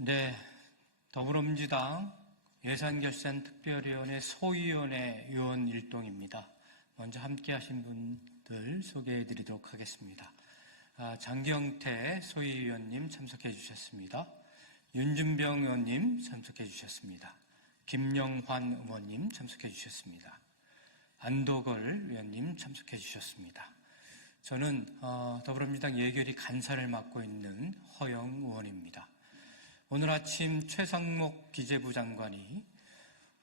네, 더불어민주당 예산결산 특별위원회 소위원회 위원 일동입니다. 먼저 함께 하신 분들 소개해 드리도록 하겠습니다. 아, 장경태 소위위원님 참석해 주셨습니다. 윤준병 의원님 참석해 주셨습니다. 김영환 의원님 참석해 주셨습니다. 안도걸 위원님 참석해 주셨습니다. 저는 어, 더불어민주당 예결위 간사를 맡고 있는 허영 의원입니다. 오늘 아침 최상목 기재부 장관이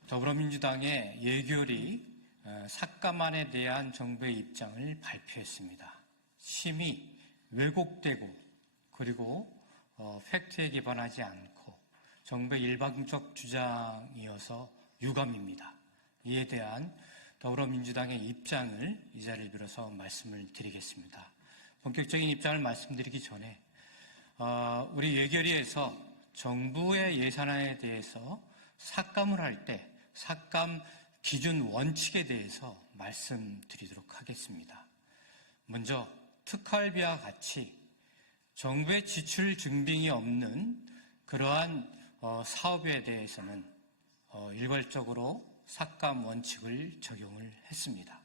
더불어민주당의 예결위 어, 삭감안에 대한 정부의 입장을 발표했습니다. 심히 왜곡되고 그리고 어, 팩트에 기반하지 않고 정부의 일방적 주장이어서 유감입니다. 이에 대한 더불어민주당의 입장을 이 자리를 빌어서 말씀을 드리겠습니다. 본격적인 입장을 말씀드리기 전에 어, 우리 예결위에서 정부의 예산안에 대해서 삭감을 할 때 삭감 기준 원칙에 대해서 말씀드리도록 하겠습니다. 먼저 특활비와 같이 정부의 지출 증빙이 없는 그러한 어, 사업에 대해서는 어, 일괄적으로 삭감 원칙을 적용을 했습니다.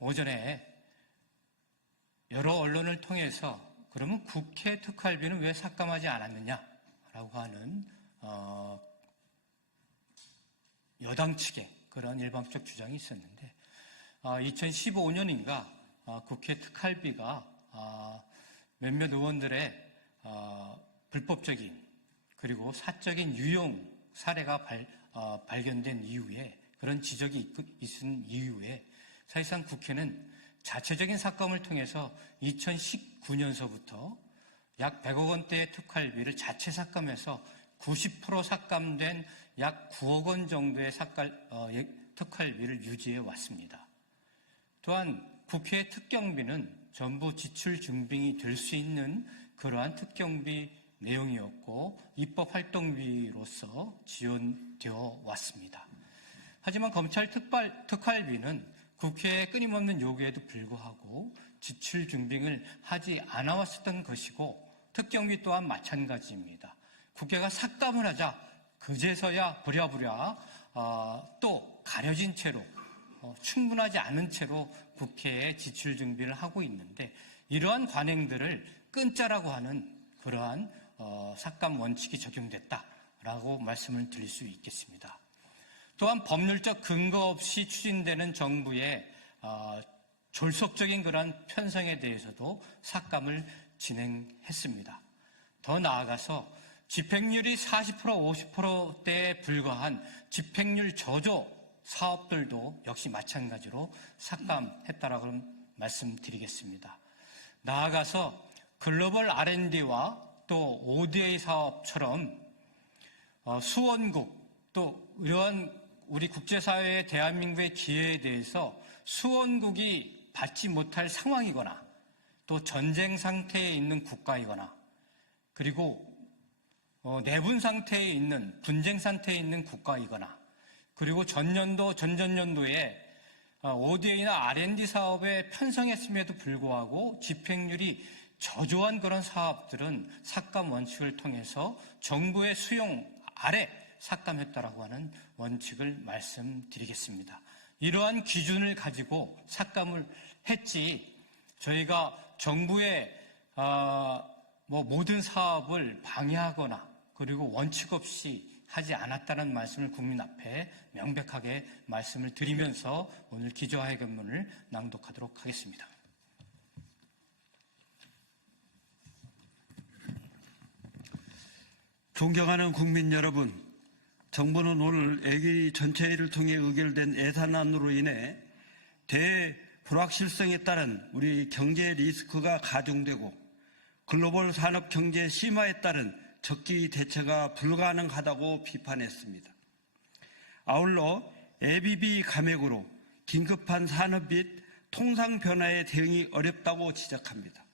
오전에 여러 언론을 통해서 그러면 국회 특활비는 왜 삭감하지 않았느냐라고 하는 어, 여당 측의 그런 일방적 주장이 있었는데 2015년인가 어, 국회 특활비가 어, 몇몇 의원들의 어, 불법적인 그리고 사적인 유용 사례가 발, 견된 이후에 그런 지적이 있은 이후에 사실상 국회는 자체적인 삭감을 통해서 2019년서부터 약 100억 원대의 특활비를 자체 삭감해서 90% 삭감된 약 9억 원 정도의 삭갈, 어, 예, 특활비를 유지해 왔습니다. 또한 국회 특경비는 전부 지출 증빙이 될 수 있는 그러한 특경비 내용이었고 입법 활동비로서 지원되어 왔습니다. 하지만 검찰 특발, 특활비는 국회의 끊임없는 요구에도 불구하고 지출 증빙을 하지 않아왔었던 것이고 특경비 또한 마찬가지입니다. 국회가 삭감을 하자 그제서야 부랴부랴 어, 또 가려진 채로 어, 충분하지 않은 채로 국회에 지출 준비를 하고 있는데 이러한 관행들을 끊자라고 하는 그러한 어, 삭감 원칙이 적용됐다라고 말씀을 드릴 수 있겠습니다. 또한 법률적 근거 없이 추진되는 정부의 어, 졸속적인 그러한 편성에 대해서도 삭감을 진행했습니다. 더 나아가서 집행률이 40% 50%대에 불과한 집행률 저조 사업들도 역시 마찬가지로 삭감했다라고 말씀드리겠습니다. 나아가서 글로벌 R&D와 또 ODA 사업처럼 어, 수원국 또 이러한 우리 국제사회의 대한민국의 기회에 대해서 수원국이 받지 못할 상황이거나 또 전쟁 상태에 있는 국가이거나 그리고 어, 내분 상태에 있는 분쟁 상태에 있는 국가이거나 그리고 전년도, 전전년도에 ODA나 어, R&D 사업에 편성했음에도 불구하고 집행률이 저조한 그런 사업들은 삭감 원칙을 통해서 정부의 수용 아래 삭감했다라고 하는 원칙을 말씀드리겠습니다. 이러한 기준을 가지고 삭감을 했지 저희가 정부의 어, 뭐 모든 사업을 방해하거나 그리고 원칙 없이 하지 않았다는 말씀을 국민 앞에 명백하게 말씀을 드리면서 오늘 기조하의견문을 낭독하도록 하겠습니다. 존경하는 국민 여러분, 정부는 오늘 애기 전체회의를 통해 의결된 예산안으로 인해 대불확실성에 따른 우리 경제 리스크가 가중되고 글로벌 산업 경제 심화에 따른 적기 대처가 불가능하다고 비판했습니다. 아울러 ABB 감액으로 긴급한 산업 및 통상 변화에 대응이 어렵다고 지적합니다.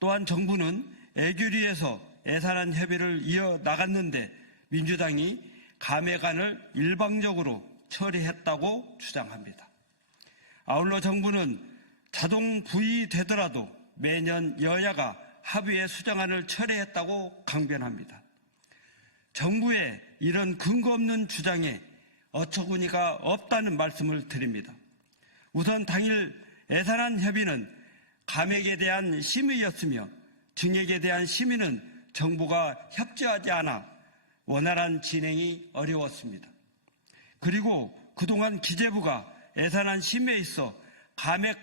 또한 정부는 애규리에서 예산안 협의를 이어 나갔는데 민주당이 감액안을 일방적으로 처리했다고 주장합니다. 아울러 정부는 자동 부의되더라도 매년 여야가 합의의 수정안을 철회했다고 강변합니다. 정부의 이런 근거 없는 주장에 어처구니가 없다는 말씀을 드립니다. 우선 당일 예산안 협의는 감액에 대한 심의였으며 증액에 대한 심의는 정부가 협조하지 않아 원활한 진행이 어려웠습니다. 그리고 그동안 기재부가 예산안 심의에 있어 감액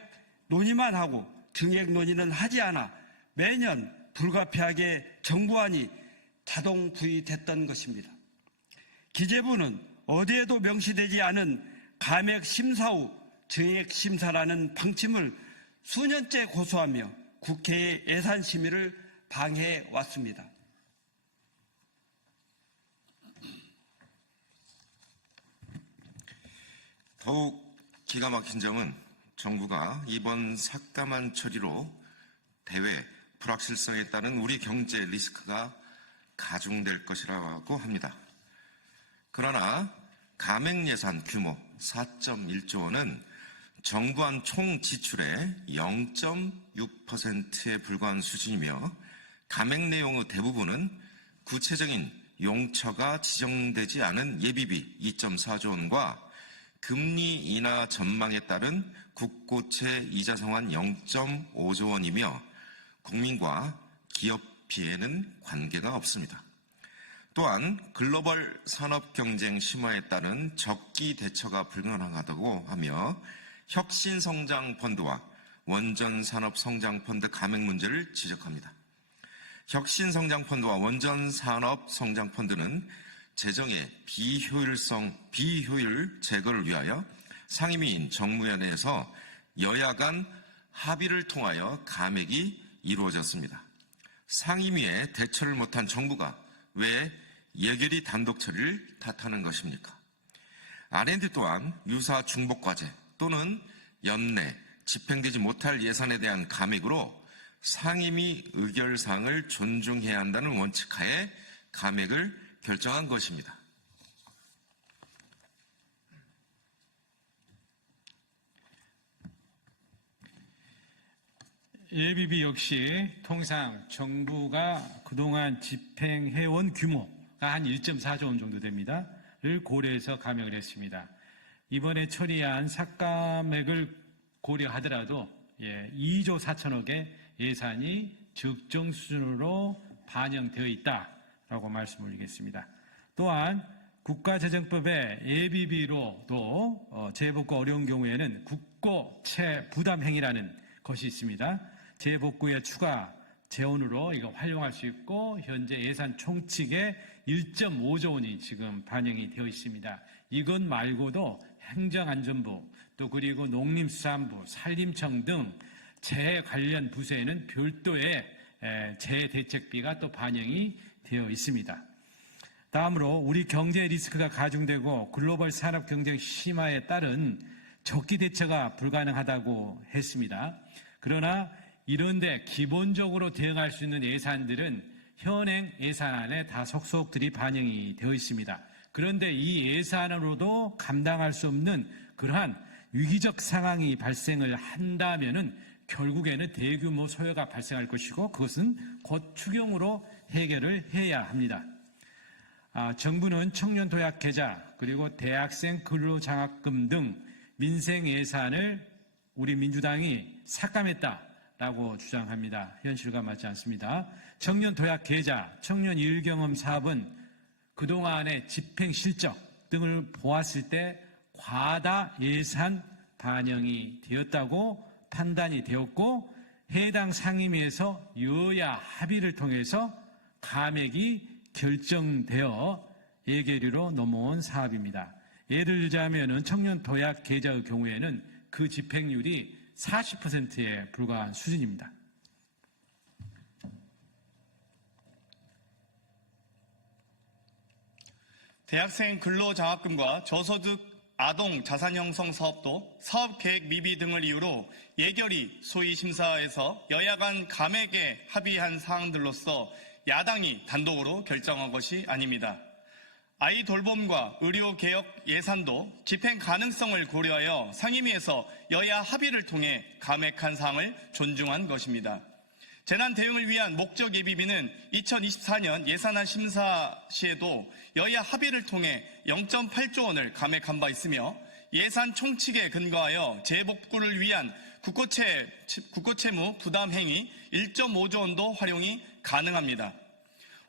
논의만 하고 증액 논의는 하지 않아 매년 불가피하게 정부안이 자동 부의됐던 것입니다. 기재부는 어디에도 명시되지 않은 감액 심사 후 증액 심사라는 방침을 수년째 고수하며 국회의 예산 심의를 방해해 왔습니다. 더욱 기가 막힌 점은 정부가 이번 삭감한 처리로 대외 불확실성에 따른 우리 경제 리스크가 가중될 것이라고 합니다. 그러나 감액 예산 규모 4.1조 원은 정부안 총 지출의 0.6%에 불과한 수준이며 감액 내용의 대부분은 구체적인 용처가 지정되지 않은 예비비 2.4조 원과 금리 인하 전망에 따른 국고채 이자 상환 0.5조 원이며 국민과 기업 피해는 관계가 없습니다. 또한 글로벌 산업 경쟁 심화에 따른 적기 대처가 불가능하다고 하며 혁신 성장 펀드와 원전 산업 성장 펀드 감액 문제를 지적합니다. 혁신 성장 펀드와 원전 산업 성장 펀드는 재정의 비효율성, 비효율 제거를 위하여 상임위인 정무위원회에서 여야 간 합의를 통하여 감액이 이루어졌습니다. 상임위에 대처를 못한 정부가 왜 예결위 단독 처리를 탓하는 것입니까? R&D 또한 유사 중복 과제 또는 연내 집행되지 못할 예산에 대한 감액으로 상임위 의결사항을 존중해야 한다는 원칙하에 감액을 결정한 것입니다. 예비비 역시 통상 정부가 그동안 집행해온 규모가 한 1.4조 원 정도 됩니다. 를 고려해서 감액을 했습니다. 이번에 처리한 삭감액을 고려하더라도 예, 2조 4천억의 예산이 적정 수준으로 반영되어 있다 라고 말씀을 드리겠습니다. 또한 국가재정법의 예비비로도 어, 재복구 어려운 경우에는 국고 채 부담행위라는 것이 있습니다. 재복구의 추가 재원으로 이거 활용할 수 있고 현재 예산 총칙에 1.5조 원이 지금 반영이 되어 있습니다. 이것 말고도 행정안전부 또 그리고 농림수산부, 산림청 등 재해 관련 부서에는 별도의 에, 재해 대책비가 또 반영이 되어 있습니다. 다음으로 우리 경제 리스크가 가중되고 글로벌 산업 경쟁 심화에 따른 적기 대처가 불가능하다고 했습니다. 그러나 이런데 기본적으로 대응할 수 있는 예산들은 현행 예산안에 다 속속들이 반영이 되어 있습니다. 그런데 이 예산으로도 감당할 수 없는 그러한 위기적 상황이 발생을 한다면은 결국에는 대규모 소요가 발생할 것이고 그것은 곧 추경으로 해결을 해야 합니다. 아, 정부는 청년 도약 계좌 그리고 대학생 근로장학금 등 민생 예산을 우리 민주당이 삭감했다라고 주장합니다. 현실과 맞지 않습니다. 청년 도약 계좌, 청년 일경험 사업은 그동안의 집행 실적 등을 보았을 때 과다 예산 반영이 되었다고 판단이 되었고 해당 상임위에서 여야 합의를 통해서 감액이 결정되어 예결위로 넘어온 사업입니다. 예를 들자면은 청년 도약 계좌의 경우에는 그 집행률이 40%에 불과한 수준입니다. 대학생 근로장학금과 저소득 아동 자산 형성 사업도 사업 계획 미비 등을 이유로 예결위 소위 심사에서 여야 간 감액에 합의한 사항들로서 야당이 단독으로 결정한 것이 아닙니다. 아이 돌봄과 의료 개혁 예산도 집행 가능성을 고려하여 상임위에서 여야 합의를 통해 감액한 사항을 존중한 것입니다. 재난 대응을 위한 목적 예비비는 2024년 예산안 심사 시에도 여야 합의를 통해 0.8조 원을 감액한 바 있으며 예산 총칙에 근거하여 재복구를 위한 국고채, 국고채무 부담 행위 1.5조 원도 활용이 가능합니다.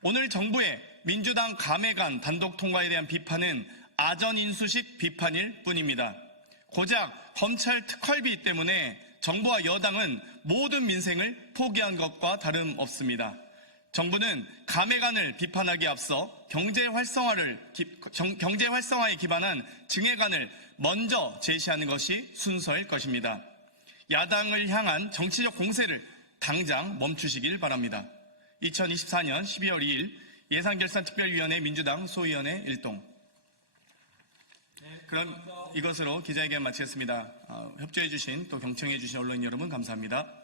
오늘 정부의 민주당 감액안 단독 통과에 대한 비판은 아전인수식 비판일 뿐입니다. 고작 검찰 특활비 때문에 정부와 여당은 모든 민생을 포기한 것과 다름없습니다. 정부는 감액안을 비판하기에 앞서 경제 활성화를 경제 활성화에 기반한 증액안을 먼저 제시하는 것이 순서일 것입니다. 야당을 향한 정치적 공세를 당장 멈추시길 바랍니다. 2024년 12월 2일 예산결산특별위원회 민주당 소위원회 일동. 그럼 이것으로 기자회견 마치겠습니다. 어, 협조해주신 또 경청해주신 언론인 여러분 감사합니다.